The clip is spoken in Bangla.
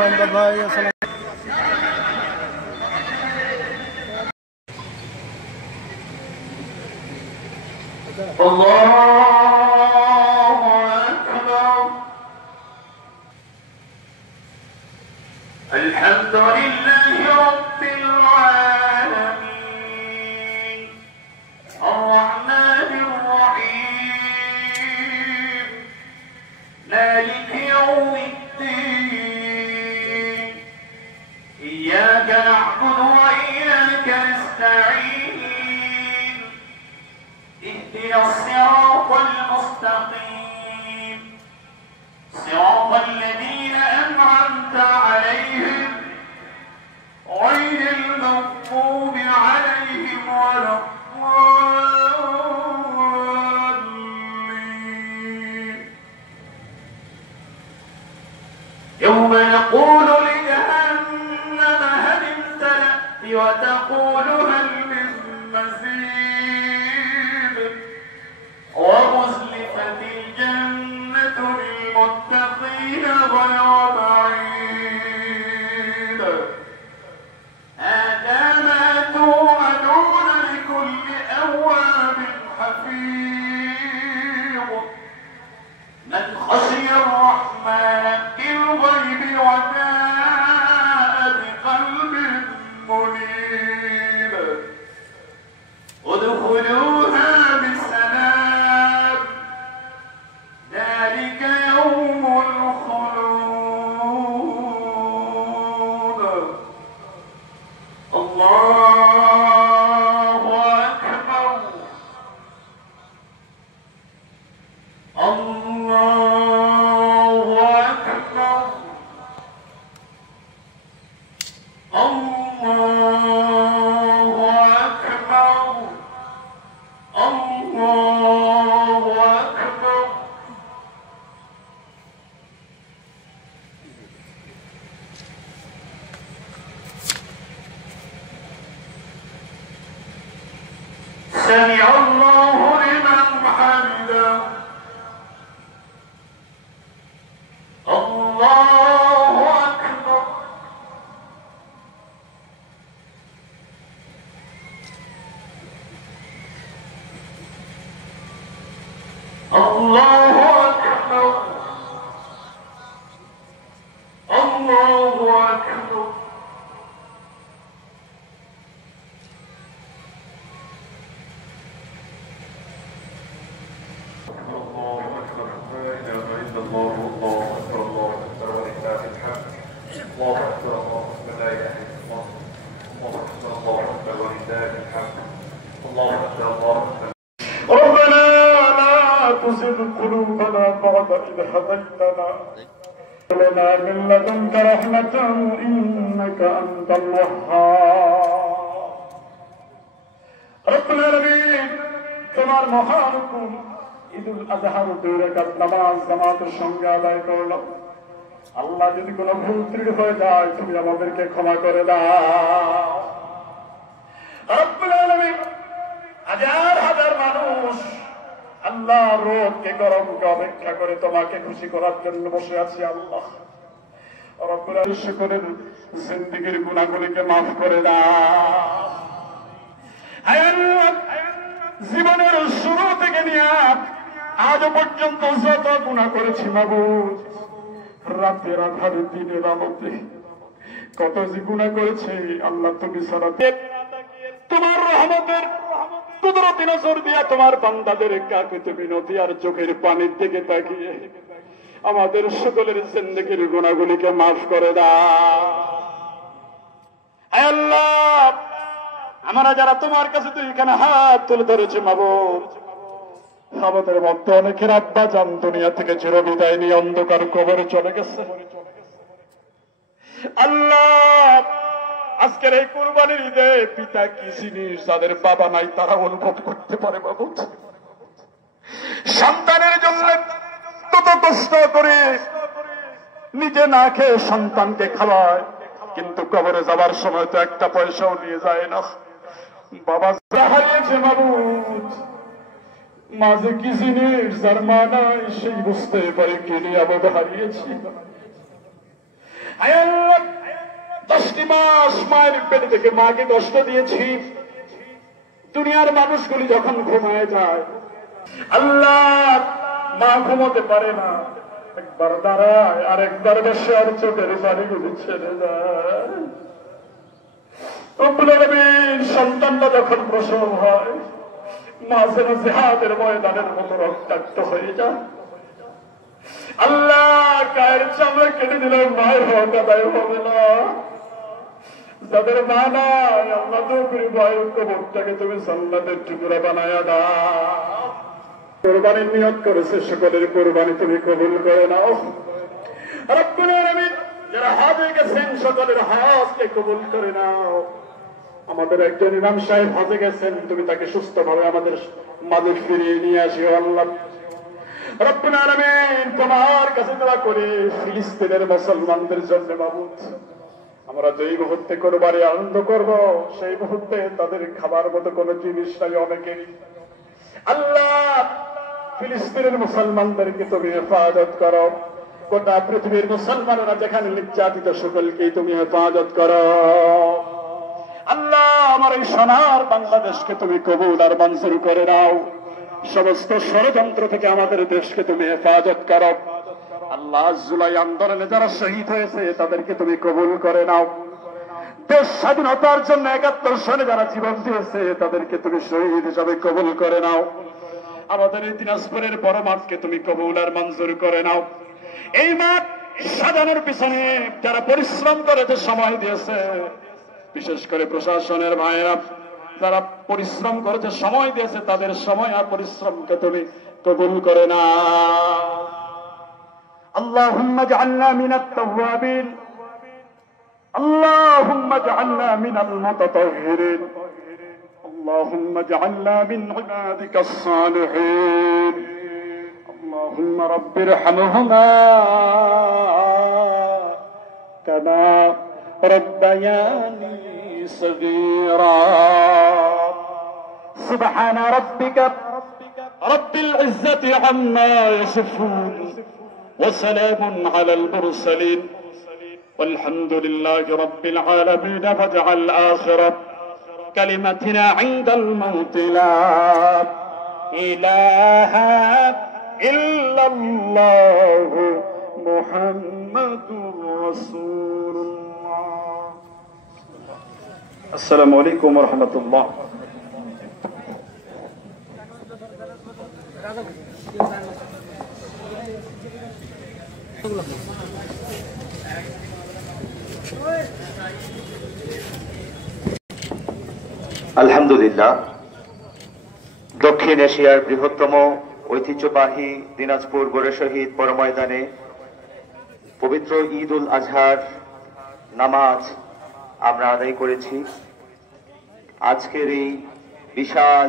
ভাই আসসালাম। الحمد لله رب العالمين الرحمن الرحيم مالك يوم الدين إياك نعبد وإياك نستعين اهدنا الصراط المستقيم صراط الذين أنعمت عليهم غير المغضوب عليهم ولا الضالين يوم نقول لجهنم هل امتلأت وتقول هل من مزيد وأزلفت الجنة للمتقين غير بعيد هذا ما توعدون لكل أواب حفيظ من خشي الرحمن بالغيب وجاء بقلب منيب ادخلوها بسلام ذلك يوم الخلود الله أكبر الله أكبر الله أكبر الله أكبر سمع الله لمن حمده الله أكبر الله أكبر الله أكبر ربنا لا تزغ قلوبنا بعد إذ هديتنا لنا من لدنك رحمة إنك أنت الوهاب رب العالمين তোমার মহান হুকুম ঈদুল আজহার 2 রাকাত নামাজ জামাতের সঙ্গে আদায় করলাম আল্লাহ যদি কোনো ভুল ত্রুটি হয়ে যায় তুমি আমাদেরকে ক্ষমা করে দাও রব্বুল আলামিন হাজার হাজার মানুষ আল্লাহ রোদকে গরমকে অপেক্ষা করে তোমাকে খুশি করার জন্য বসে আছে আল্লাহ রব্বুল আলামিন সকলের জিন্দেগীর গুনাহগুলোকে maaf করে দাও হে আল্লাহ জীবনের শুরু থেকে নিয়ে আজ পর্যন্ত যত গুনাহ করেছি মাবুদ রাতের আধারে দিনের আলোতে কত যে গুনাহ করেছি আল্লাহ তুমি সারাতে তোমার রহমতের কুদরতি নজর দিয়া তোমার বান্দাদের কাকুত বিনতি আর চোখের পানির দিকে তাকিয়ে আমাদের সকলের জিন্দেগীর গুনাহগুলিকে maaf করে দাও হে আল্লাহ আমরা যারা তোমার কাছে তুই এখানে হাত তুলে ধরেছি মাবুদ আমাদের মধ্যে অনেকের আব্বা জান দুনিয়া থেকে চিরবিদায় নিয়ে অন্ধকার কবরে চলে গেছে আল্লাহ আজকের এই কুরবানির ঈদে পিতা কি জিনিস যাদের বাবা নাই তারা অনুভব করতে পারে মাবুদ সন্তানের জন্য কত কষ্ট করে নিজে না খেয়ে সন্তানকে খাওয়ায় কিন্তু কবরে যাবার সময় তো একটা পয়সাও নিয়ে যায় না বাবা হারিয়েছে মাবুদ মাঝে কি জিনিস যার মা নাই সেই বুঝতে পারে কি নিয়ামত হারিয়েছি আয় আল্লাহ 10টি মাস মায়ের পেট থেকে মাকে কষ্ট দিয়েছি, দুনিয়ার মানুষগুলি যখন ঘুমায় যায় আল্লাহ মা ঘুমোতে পারে না, একবার দাঁড়ায় আর একবার বসে আর চোখের পানিগুলি ছেড়ে যায়। রব্বুল আলামিন সন্তানটা যখন প্রসব হয় মা যেন জিহাদের ময়দানের মতো রক্তাক্ত হয়ে যায়। আল্লাহ গায়ের চামড়া কেটে দিলে মায়ের হক আদায় হবে না। যাদের মা নাই আল্লাহ তো করে মায়ের কবরটাকে তুমি জান্নাতের টুকরা বানায়া দাও। কোরবানির নিয়ত করেছে সকলের কোরবানি তুমি কবুল করে নাও। রব্বুল আলামিন যারা হজে গেছেন সকলের হজকে কবুল করে নাও। আমাদের একজন ইমাম সাহেব হজে গেছেন, তুমি তাকে সুস্থভাবে আমাদের মাঝে ফিরিয়ে নিয়ে আসি আল্লাহ। রব্বুল আলামিন তোমার কাছে দোয়া করি ফিলিস্তিনের মুসলমানদের জন্য মাবুদ, আমরা যেই মুহূর্তে কোরবানি আনন্দ করব সেই মুহূর্তে তাদের খাবার মতো কোনো জিনিস নাই অনেকেরই। আল্লাহ ফিলিস্তিনের মুসলমানদেরকে তুমি হেফাজত করো, গোটা পৃথিবীর মুসলমানেরা যেখানে নির্যাতিত সকলকেই তুমি হেফাজত করো। আল্লাহ আমার এই সোনার বাংলাদেশকে তুমি কবুল আর মঞ্জুর করে নাও। সমস্ত ষড়যন্ত্র থেকে আমাদের দেশকে তুমি হেফাজত করো। আল্লাহ জুলাই আন্দোলনে যারা শহীদ হয়েছে তাদেরকে তুমি কবুল করে নাও। দেশ স্বাধীনতার জন্য ৭১ সনে যারা জীবন দিয়েছে তাদেরকে তুমি শহীদ হিসাবে কবুল করে নাও। আমাদের এই দিনাজপুরের বড় মাঠকে তুমি কবুল আর মঞ্জুর করে নাও। এই মাঠ সাজানোর পিছনে যারা পরিশ্রম করেছে, সময় দিয়েছে, বিশেষ করে প্রশাসনের ভাইয়েরা যারা পরিশ্রম করেছে, সময় দিয়েছে, তাদের সময় আর পরিশ্রমকে তুমি কবুল করে নাও। اللهم اجعلنا من التوابين اللهم اجعلنا من المتطهرين اللهم اجعلنا من عبادك الصالحين اللهم رب ارحمهما كما ربياني صغيرا سبحان ربك رب العزة عما يصفون وسلام على المرسلين والحمد لله رب العالمين فاجعل آخر كلمتنا عند الموت لا إله إلا الله محمد رسول الله. السلام عليكم ورحمة الله. আলহামদুলিল্লাহ, দক্ষিণ এশিয়ার বৃহত্তম ঐতিহ্যবাহী দিনাজপুর গড়ে শহীদ বড় ময়দানে পবিত্র ঈদ উল আজহার নামাজ আমরা আদায় করেছি। আজকের এই বিশাল